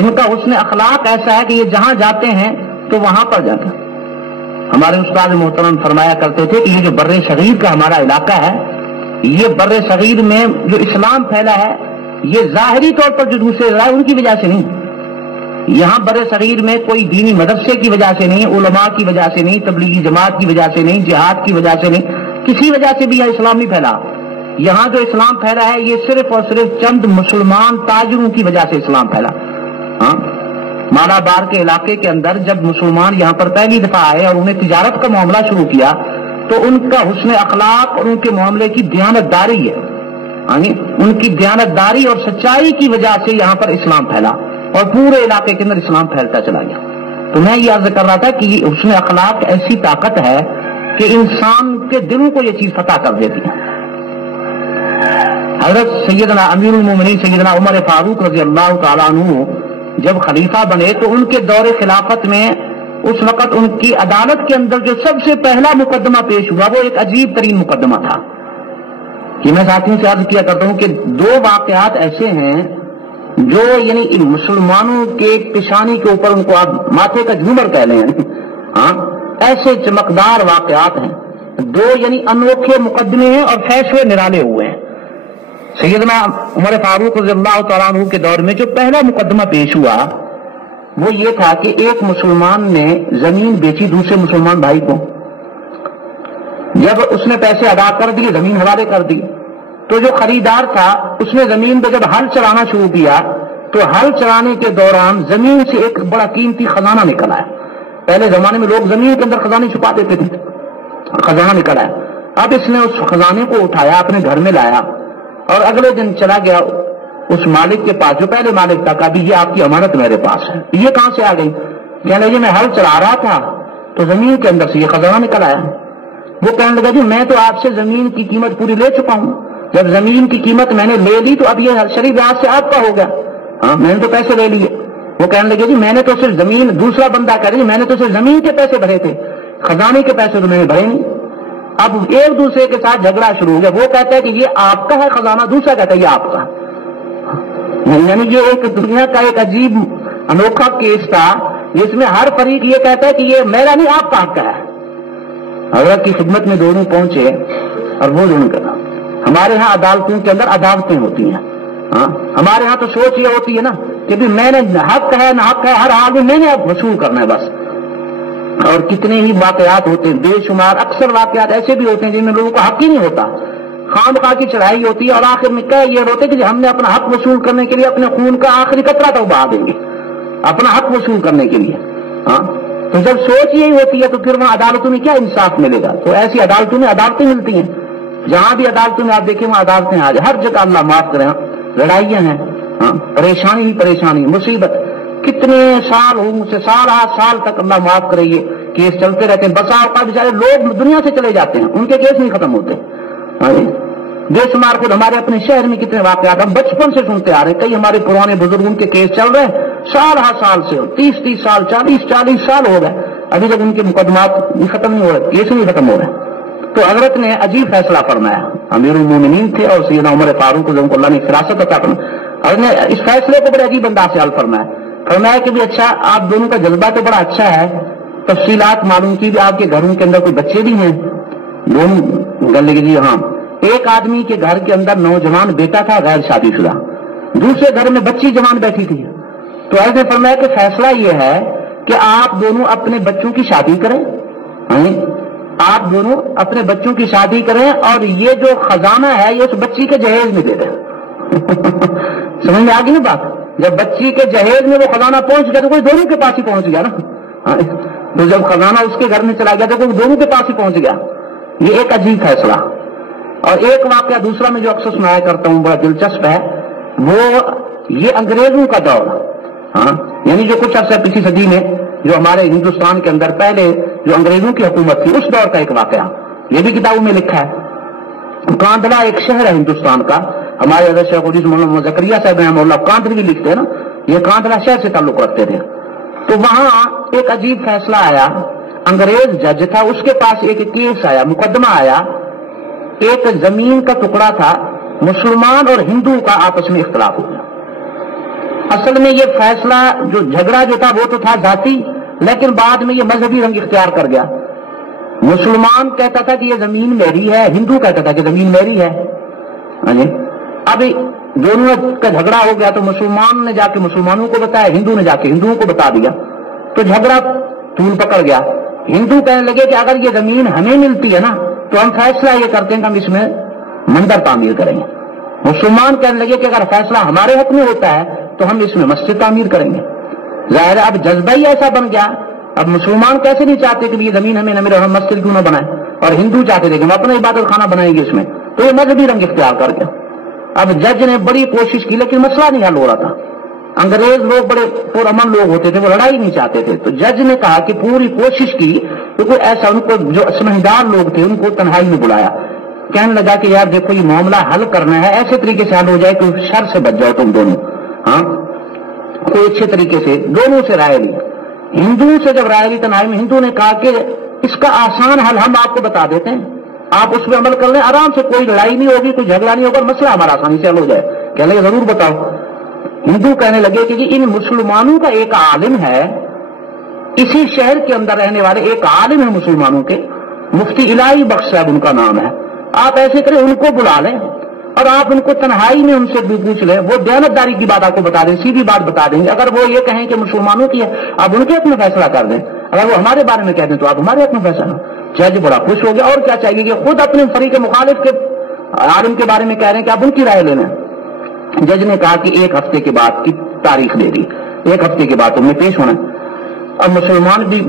ان کا حسن اخلاق ایسا ہے کہ یہ جہاں جاتے ہیں تو وہاں پر جاتے ہیں۔ ہمارے استاد محترم فرمایا کرتے تھے کہ یہ جو بر صغیر کا ہمارا علاقہ ہے، یہ بر صغیر میں جو اسلام پھیلا ہے یہ ظاہری طور پر جو دوسرے رائے ان کی وجہ سے نہیں، یہاں بر صغیر میں کوئی دینی مدرسے کی وجہ سے نہیں، علماء کی وجہ سے نہیں، تبلیغی جماعت کی وجہ سے نہیں، جہاد کی وجہ سے نہیں، کسی وجہ سے بھی یہ اسلام نہیں پھیلا۔ یہاں جو اسلام پھیلا ہے یہ صرف اور صرف چند مسلمان تاجروں کی وجہ سے اسلام پھیلا۔ ہاں مالا بار کے علاقے کے اندر جب مسلمان یہاں پر پہلی دفعہ آئے اور انہیں تجارت کا معاملہ شروع کیا تو ان کا حسن اخلاق اور ان کے معاملے کی دیانت داری ہے ان کی دیانتداری اور سچائی کی وجہ سے یہاں پر اسلام پھیلا اور پورے علاقے کے اندر اسلام پھیلتا چلا گیا. تو میں یہ عرض کر رہا تھا کہ اس میں اخلاق ایسی طاقت ہے کہ انسان کے دلوں کو یہ چیز فتح کر دیتی ہے. حضرت سیدنا امیر المومنین سیدنا عمر فاروق رضی اللہ تعالیٰ عنہ جب خلیفہ بنے تو ان کے دور خلافت میں اس وقت ان کی عدالت کے اندر جو سب سے پہلا مقدمہ پیش ہوا وہ ایک عجیب ترین مقدمہ تھا. کہ میں ساتھیوں سے عرض کیا کرتا ہوں کہ دو واقعات ایسے ہیں جو یعنی مسلمانوں کے پیشانی کے اوپر ان کو آپ ماتھے کا جھومر کہہ لیں ایسے چمکدار واقعات ہیں. دو یعنی انوکھے مقدمے ہیں اور فیصلے نرالے ہوئے ہیں. سیدنا عمر فاروق رضی اللہ تعالیٰ عنہ کے دور میں جو پہلا مقدمہ پیش ہوا وہ یہ تھا کہ ایک مسلمان نے زمین بیچی دوسرے مسلمان بھائی کو. جب اس نے پیسے ادا کر دیے زمین حوالے کر دی تو جو خریدار تھا اس نے زمین پہ جب ہل چلانا شروع کیا تو ہل چلانے کے دوران زمین سے ایک بڑا قیمتی خزانہ نکل آیا. پہلے زمانے میں لوگ زمین کے اندر خزانے چھپا دیتے تھے. خزانہ نکل آیا. اب اس نے اس خزانے کو اٹھایا اپنے گھر میں لایا اور اگلے دن چلا گیا اس مالک کے پاس جو پہلے مالک تھا. کہا یہ آپ کی امانت میرے پاس ہے. یہ کہاں سے آ گئی؟ کہنے لگے میں ہل چلا رہا تھا تو زمین کے اندر سے یہ خزانہ نکل آیا. وہ کہنے لگا جی میں تو آپ سے زمین کی قیمت پوری لے چکا ہوں. جب زمین کی قیمت میں نے لے لی تو اب یہ شریف ہاتھ سے آپ کا ہو گیا. میں نے تو پیسے لے لیے. وہ کہنے لگے جی میں نے تو صرف زمین دوسرا بندہ کہہ رہی میں نے تو صرف زمین کے پیسے بھرے تھے خزانے کے پیسے تو میں نے بھرے نہیں. اب ایک دوسرے کے ساتھ جھگڑا شروع ہو گیا. وہ کہتا ہے کہ یہ آپ کا ہے خزانہ دوسرا کہتا ہے یہ آپ کا. یعنی یہ ایک دنیا کا ایک عجیب انوکھا کیس تھا جس میں ہر فریق یہ کہتا ہے کہ یہ میرا نہیں آپ کا حق ہے. حضرت کی خدمت میں دونوں پہنچے اور وہ دونوں کہا ہمارے ہاں عدالتوں کے اندر عدالتیں ہوتی ہیں. ہمارے ہاں تو سوچ یہ ہوتی ہے نا کہ بھی میں نے حق ہے نہ حق ہے ہر حال میں نے اب وصول کرنا ہے بس. اور کتنے ہی واقعات ہوتے ہیں بے شمار. اکثر واقعات ایسے بھی ہوتے ہیں جن میں لوگوں کا حق ہی نہیں ہوتا. خام خواہ کی چڑھائی ہوتی ہے اور آخر میں کیا یہ ہوتے کہ ہم نے اپنا حق وصول کرنے کے لیے اپنے خون کا آخری قطرہ تو بہا دیں گے اپنا حق وصول کرنے کے لیے. تو جب سوچ یہی ہوتی ہے تو پھر وہاں عدالتوں میں کیا انصاف ملے گا. تو ایسی عدالتوں میں عدالتیں ملتی ہیں. جہاں بھی عدالتوں میں آپ دیکھیں وہاں عدالتیں آ جائیں. ہر جگہ اللہ معاف کریں لڑائیاں ہیں پریشانی ہی پریشانی مصیبت. کتنے سال ہوں سے سال تک اللہ معاف کرے یہ کیس چلتے رہتے ہیں. بسا اوقات بیچارے لوگ دنیا سے چلے جاتے ہیں ان کے کیس نہیں ختم ہوتے. بے شمار خود ہمارے اپنے شہر میں کتنے واقعات ہم بچپن سے سنتے آ رہے ہیں. کئی ہمارے پرانے بزرگوں کے کیس چل رہے ہیں سال سے 30 سال 40 سال ہو گئے ابھی تک ان کے مقدمات بھی ختم نہیں ہو رہے کیس نہیں ختم ہو رہے. تو حضرت نے عجیب فیصلہ فرمایا. امیر المومنین تھے اور سیدنا عمر فاروق کو اللہ نے فراست عطا فرمایا. حضرت نے اس فیصلے کو بڑے عجیب انداز سے حل فرمایا کہ بھی اچھا آپ دونوں کا جذبہ تو بڑا اچھا ہے. تفصیلات معلوم کی بھی آپ کے گھروں کے اندر کوئی بچے بھی ہیں دونوں گل لگے جی ہاں. ایک آدمی کے گھر کے اندر نوجوان بیٹا تھا غیر شادی شدہ. دوسرے گھر میں بچی جوان بیٹھی تھی. تو حضرت نے فرمایا کہ فیصلہ یہ ہے کہ آپ دونوں اپنے بچوں کی شادی کریں. آپ دونوں اپنے بچوں کی شادی کریں اور یہ جو خزانہ ہے یہ اس بچی کے جہیز میں دے دیں. سمجھ میں آ گئی نا بات. جب بچی کے جہیز میں وہ خزانہ پہنچ گیا تو کوئی دونوں کے پاس ہی پہنچ گیا نا. تو جب خزانہ اس کے گھر میں چلا گیا تو کوئی دونوں کے پاس ہی پہنچ گیا. یہ ایک عجیب فیصلہ. اور ایک واقعہ دوسرا میں جو اکثر سنایا کرتا ہوں بڑا دلچسپ ہے وہ یہ انگریزوں کا دور. یعنی جو کچھ عرصہ پچھلی صدی میں جو ہمارے ہندوستان کے اندر پہلے جو انگریزوں کی حکومت تھی اس دور کا ایک واقعہ یہ بھی کتابوں میں لکھا ہے. کاندھلا ایک شہر ہے ہندوستان کا. ہمارے حضرت شیخ الحدیث مولانا زکریا صاحب رحمہ اللہ کاندھلی لکھتے ہیں نا. یہ کاندھلا شہر سے تعلق رکھتے تھے. تو وہاں ایک عجیب فیصلہ آیا. انگریز جج تھا اس کے پاس ایک کیس آیا مقدمہ آیا. ایک زمین کا ٹکڑا تھا مسلمان اور ہندو کا آپس میں اختلاف ہو گیا. اصل میں یہ فیصلہ جو جھگڑا جو تھا وہ تو تھا ذاتی لیکن بعد میں یہ مذہبی رنگ اختیار کر گیا. مسلمان کہتا تھا کہ یہ زمین میری ہے ہندو کہتا تھا کہ زمین میری ہے. اب دونوں کا جھگڑا ہو گیا تو مسلمان نے جا کے مسلمانوں کو بتایا ہندو نے جا کے ہندوؤں کو بتا دیا. تو جھگڑا طول پکڑ گیا. ہندو کہنے لگے کہ اگر یہ زمین ہمیں ملتی ہے نا تو ہم فیصلہ یہ کرتے ہیں کہ ہم اس میں مندر تعمیر کریں گے. مسلمان کہنے لگے کہ اگر فیصلہ ہمارے حق میں ہوتا ہے تو ہم اس میں مسجد تعمیر کریں گے. ظاہر ہے اب جذبہ ہی ایسا بن گیا. اب مسلمان کیسے نہیں چاہتے کہ یہ زمین ہمیں نہ ملے ہم مسجد کیوں نہ بنائیں اور ہندو چاہتے تھے کہ ہم اپنا عبادت خانہ بنائیں گے اس میں. تو یہ مذہبی رنگ اختیار کر گیا. اب جج نے بڑی کوشش کی لیکن مسئلہ نہیں حل ہو رہا تھا. انگریز لوگ بڑے پرامن لوگ ہوتے تھے, وہ لڑائی نہیں چاہتے تھے. تو جج نے کہا کہ پوری کوشش کی تو کوئی ایسا, ان کو جو سمجھدار لوگ تھے ان کو تنہائی میں بلایا. کہنے لگا کہ یار دیکھو یہ معاملہ حل کرنا ہے, ایسے طریقے سے حل ہو جائے کہ شر سے بچ جاؤ تم دونوں. ہاں, کوئی اچھے طریقے سے دونوں سے رائے لی. ہندوؤں سے جب رائے لی تنہائی میں, ہندو نے کہا کہ اس کا آسان حل ہم آپ کو بتا دیتے ہیں, آپ اس پہ عمل کر لیں, آرام سے, کوئی لڑائی نہیں ہوگی, کوئی جھگڑا نہیں ہوگا, مسئلہ ہمارا آسانی سے حل ہو جائے. کہنے لگے ضرور بتاؤ. ہندو کہنے لگے کہ ان مسلمانوں کا ایک عالم ہے, اسی شہر کے اندر رہنے والے ایک عالم ہے مسلمانوں کے, مفتی الہی بخش صاحب ان کا نام ہے. آپ ایسے کریں ان کو بلا لیں اور آپ ان کو تنہائی میں ان سے پوچھ لیں, وہ دیانتداری کی بات آپ کو بتا دیں, سیدھی بات بتا دیں گے. اگر وہ یہ کہیں کہ مسلمانوں کی ہے, آپ ان کے حق میں فیصلہ کر دیں. اگر وہ ہمارے بارے میں کہہ دیں تو آپ ہمارے حق میں فیصلہ. جج بڑا خوش ہو گیا, اور کیا چاہیے, کہ خود اپنے فریق مخالف کے عالم کے بارے میں کہہ رہے ہیں کہ آپ ان کی رائے لے لیں. جج نے کہا کہ 1 ہفتے کے بعد کی تاریخ دے دی, 1 ہفتے کے بعد تمہیں پیش ہونا. اب مسلمان بھی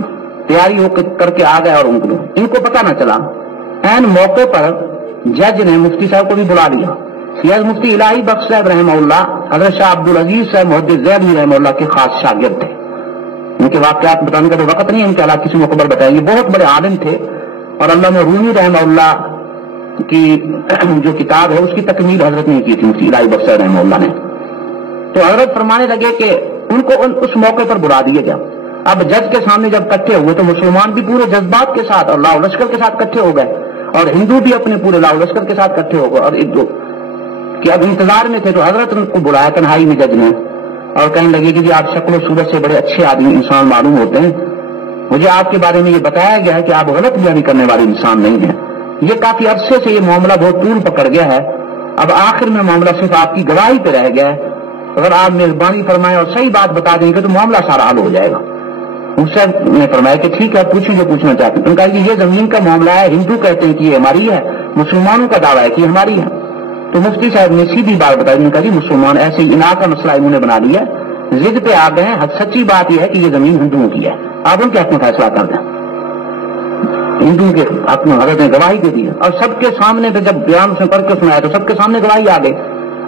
تیاری ہو کر کے آ گئے اور ان کو پتہ نہ چلا. این موقع پر جج نے مفتی صاحب کو بھی بلا لیا. سیاض مفتی الہی بخش صاحب رحمہ اللہ حضرت شاہ عبدالعزیز صاحب محدث ذیلی رحمہ اللہ کے خاص شاگرد تھے. ان کے واقعات بتانے کا تو وقت نہیں ہے, ان کے حالات کسی موقع پر بتائیں گے. بہت بڑے عالم تھے, اور علامہ رومی رحمہ اللہ کی جو کتاب ہے اس کی تکمیل حضرت نے کی تھی, مفتی الہی بخش صاحب رحمہ اللہ نے. تو حضرت فرمانے لگے کہ ان کو اس موقع پر بلا دیا گیا. اب جج کے سامنے جب اکٹھے ہوئے تو مسلمان بھی پورے جذبات کے ساتھ اور لاؤ لشکر کے ساتھ اکٹھے ہو گئے, اور ہندو بھی اپنے پورے لاؤ لشکر کے ساتھ اکٹھے ہو گئے. اور ایک دو کہ اب انتظار میں تھے, تو حضرت کو بلایا تنہائی میں جج نے, اور کہنے لگے کہ جی آپ شکل و صورت سے بڑے اچھے آدمی انسان معلوم ہوتے ہیں, مجھے آپ کے بارے میں یہ بتایا گیا ہے کہ آپ غلط بیانی کرنے والے انسان نہیں ہیں. یہ کافی عرصے سے یہ معاملہ بہت طول پکڑ گیا ہے, اب آخر میں معاملہ صرف آپ کی گواہی پہ رہ گیا ہے. اگر آپ مہربانی فرمائیں اور صحیح بات بتا دیں گے تو معاملہ سارا حل ہو جائے گا. اس سے نے فرمایا کہ ٹھیک ہے, آپ پوچھیں جو پوچھنا چاہتے ہیں. انہوں نے کہا کہ یہ زمین کا معاملہ ہے, ہندو کہتے ہیں کہ یہ ہماری ہے, مسلمانوں کا دعویٰ ہے کہ یہ ہماری ہے. تو مفتی صاحب نے سیدھی بات بتائی. انہوں نے کہا جی مسلمان ایسے انا کا مسئلہ انہوں نے بنا لیا, ضد پہ آ گئے ہیں, سچی بات یہ ہے کہ یہ زمین ہندوؤں کی ہے, آپ ان کے حق میں فیصلہ کر دیں. ہندوؤں کے حق میں حضرت نے گواہی دے دی, اور سب کے سامنے پہ جب بیان اس نے پڑھ کے سنایا تو سب کے سامنے گواہی آ گئی.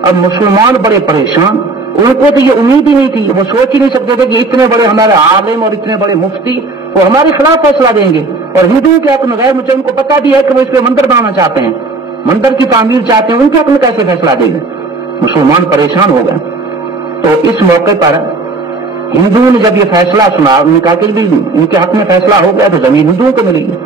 اب مسلمان بڑے پریشان, ان کو تو یہ امید ہی نہیں تھی, وہ سوچ ہی نہیں سکتے تھے کہ اتنے بڑے ہمارے عالم اور اتنے بڑے مفتی وہ ہمارے خلاف فیصلہ دیں گے, اور ہندوؤں کے حق میں غیر مسلم کو پتہ بھی ہے کہ وہ اس پہ مندر بنانا چاہتے ہیں, مندر کی تعمیر چاہتے ہیں, ان کے حق میں کیسے فیصلہ دیں گے. مسلمان پریشان ہو گئے. تو اس موقع پر ہندوؤں نے جب یہ فیصلہ سنا, انہوں نے کہا کہ بھی ان کے حق میں فیصلہ ہو گیا تو زمین ہندوؤں کو ملے گی.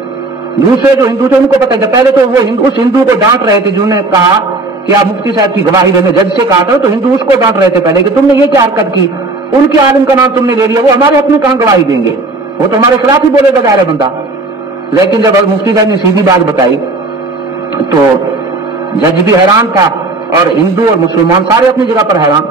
دوسرے جو ہندو تھے ان کو پتہ ہے, پہلے تو وہ اس ہندو کو ڈانٹ رہے تھے جنہوں نے کہا کہ آپ مفتی صاحب کی گواہی لینے جج سے کہا تھا, تو ہندو اس کو ڈانٹ رہے تھے پہلے کہ تم نے یہ کیا حرکت کی, ان کے عالم کا نام تم نے لے لیا, وہ ہمارے حق میں کہاں گواہی دیں گے, وہ تو ہمارے خلاف ہی بولے گا ظاہر ہے بندہ. لیکن جب مفتی صاحب نے سیدھی بات بتائی تو جج بھی حیران تھا, اور ہندو اور مسلمان سارے اپنی جگہ پر حیران.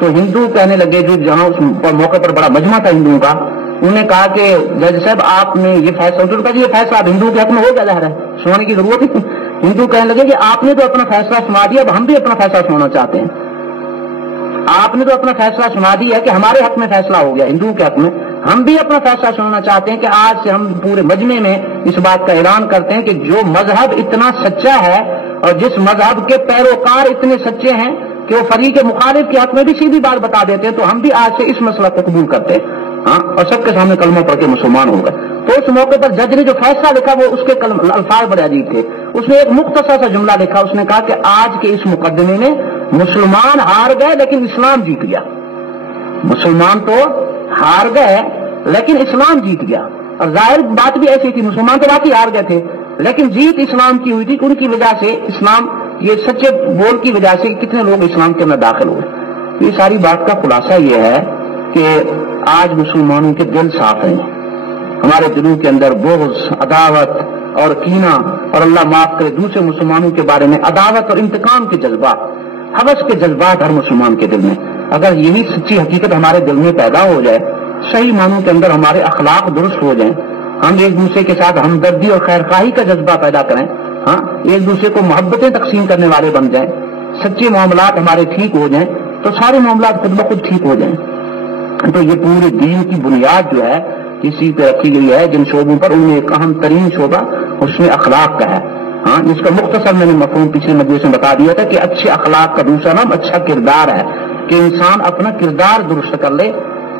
تو ہندو کہنے لگے, جو جہاں اس موقع پر بڑا مجمع تھا ہندوؤں کا, انہوں نے کہا کہ جج صاحب آپ نے یہ فیصلہ, یہ فیصلہ اب ہندو کے حق میں ہو گیا, ظاہر ہے سنانے کی ضرورت ہی. ہندو کہنے لگے کہ آپ نے تو اپنا فیصلہ سنا دیا, اب ہم بھی اپنا فیصلہ سنانا چاہتے ہیں. آپ نے تو اپنا فیصلہ سنا دیا کہ ہمارے حق میں فیصلہ ہو گیا ہندوؤں کے حق میں, ہم بھی اپنا فیصلہ سنانا چاہتے ہیں کہ آج سے ہم پورے مجمع میں اس بات کا اعلان کرتے ہیں کہ جو مذہب اتنا سچا ہے اور جس مذہب کے پیروکار اتنے سچے ہیں کہ وہ فریق مخالف کے حق میں بھی سیدھی بات بتا دیتے ہیں, تو ہم بھی آج سے اس مسئلہ کو قبول کرتے ہیں. ہاں, اور سب کے سامنے کلمہ پڑھ کے مسلمان ہو گئے. تو اس موقع پر جج نے جو فیصلہ لکھا وہ اس کے الفاظ بڑے عجیب تھے. اس نے ایک مختصر سا جملہ لکھا, اس نے کہا کہ آج کے اس مقدمے میں مسلمان ہار گئے لیکن اسلام جیت گیا. مسلمان تو ہار گئے لیکن اسلام جیت گیا. اور ظاہر بات بھی ایسی تھی, مسلمان تو باقی ہار گئے تھے لیکن جیت اسلام کی ہوئی تھی, ان کی وجہ سے اسلام, یہ سچے بول کی وجہ سے کتنے لوگ اسلام کے اندر داخل ہوئے. یہ ساری بات کا خلاصہ یہ ہے کہ آج مسلمانوں کے دل صاف ہیں, ہمارے دلوں کے اندر بغض, عداوت اور کینہ, اور اللہ معاف کرے دوسرے مسلمانوں کے بارے میں عداوت اور انتقام کے جذبات, حوث کے جذبات ہر مسلمان کے دل میں. اگر یہی سچی حقیقت ہمارے دل میں پیدا ہو جائے, صحیح معنوں کے اندر ہمارے اخلاق درست ہو جائیں, ہم ایک دوسرے کے ساتھ ہمدردی اور خیرخواہی کا جذبہ پیدا کریں, ہاں ایک دوسرے کو محبتیں تقسیم کرنے والے بن جائیں, سچے معاملات ہمارے ٹھیک ہو جائیں, تو سارے معاملات خود بخود ٹھیک ہو جائیں. تو یہ پورے دین کی بنیاد جو ہے اسی پہ رکھی گئی ہے, جن شعبوں پر ان میں ایک اہم ترین شعبہ اس میں اخلاق کا ہے. ہاں، جس کا مختصر میں نے مفہوم پچھلے مجلس میں بتا دیا تھا کہ اچھے اخلاق کا دوسرا نام اچھا کردار ہے، کہ انسان اپنا کردار درست کر لے،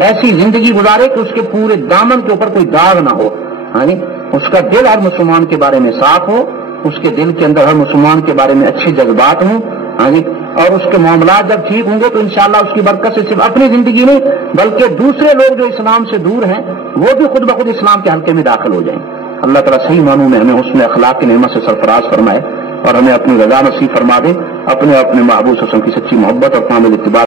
ایسی زندگی گزارے کہ اس کے پورے دامن کے اوپر کوئی داغ نہ ہو، ہاں جی، اس کا دل ہر مسلمان کے بارے میں صاف ہو، اس کے دل کے اندر ہر مسلمان کے بارے میں اچھے جذبات ہوں، ہاں جی، اور اس کے معاملات جب ٹھیک ہوں گے تو انشاءاللہ اس کی برکت سے صرف اپنی زندگی نہیں بلکہ دوسرے لوگ جو اسلام سے دور ہیں وہ بھی خود بخود اسلام کے حلقے میں داخل ہو جائیں۔ اللہ تعالیٰ صحیح معنوں میں ہمیں حسن اخلاق کی نعمت سے سرفراز فرمائے اور ہمیں اپنی رضا نصیب فرما دے، اپنے محبوب صلی اللہ علیہ وسلم کی سچی محبت اور کامل اتباع